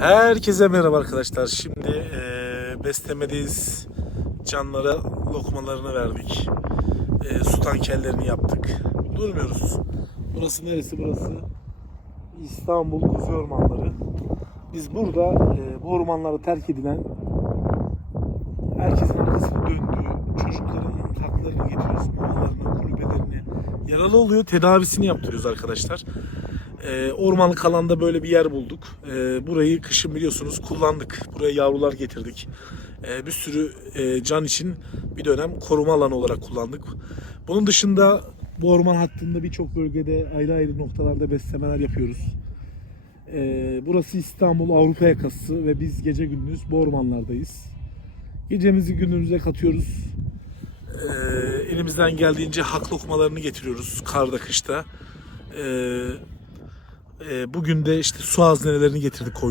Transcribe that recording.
Herkese merhaba arkadaşlar. Şimdi eee beslemedeyiz. Canlara lokmalarını verdik. Eee su tankerlerini yaptık. Durmuyoruz. Burası neresi burası? İstanbul Kuzey Ormanları. Biz burada eee, bu ormanları terk edilen herkesin arkasını döndüğü çocukların haklarını getiriyoruz. Mamalarını, kulübelerini. Yaralı oluyor. Tedavisini yaptırıyoruz arkadaşlar. Ee, ormanlık alanda böyle bir yer bulduk. Ee, burayı kışın biliyorsunuz kullandık. Buraya yavrular getirdik. Ee, bir sürü e, can için bir dönem koruma alanı olarak kullandık. Bunun dışında bu orman hattında birçok bölgede ayrı ayrı noktalarda beslemeler yapıyoruz. Ee, burası İstanbul Avrupa yakası ve biz gece gündüz bu ormanlardayız. Gecemizi gündüzümüze katıyoruz. Ee, elimizden geldiğince hak lokmalarını getiriyoruz karda kışta. Ee, e, bugün de işte su haznelerini getirdik koyduk.